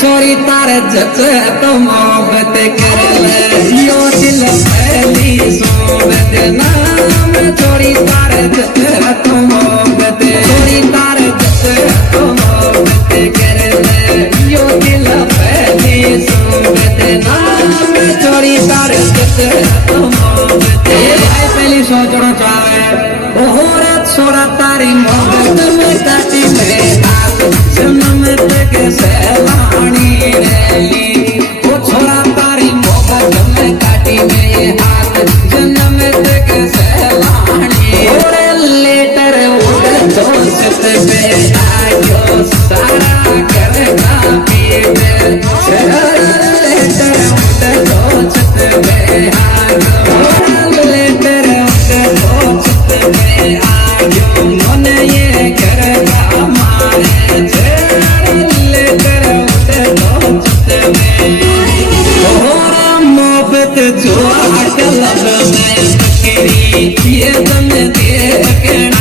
छोरी तारे जच तो मोहब्बत कर ले यो दिल पहली सोबत नाम छोरी तारे जच तो मोहब्बत छोरी तारे जच तो मोहब्बत कर ले यो दिल पहली सोबत नाम छोरी तारे जच तो मोहब्बत आई पहली सोचना चाहे ओहरा छोरा तारी मोहब्बत में काटी मेरे हाथ जन्म तक सैलानी रैली वो छोरा तारी मोहब्बत में काटी मेरे हाथ जन्म तक सैलानी और लेटर उड़ दोस्त पे आयो सारा करना पीर लेटर उड़ दोस्त पे आयो लेटर उड़ दोस्त पे आयो मन ये करना मारे लेटर उड़ दोस्त में और मोहब्बत जो अकल में बकरी ये दम देखना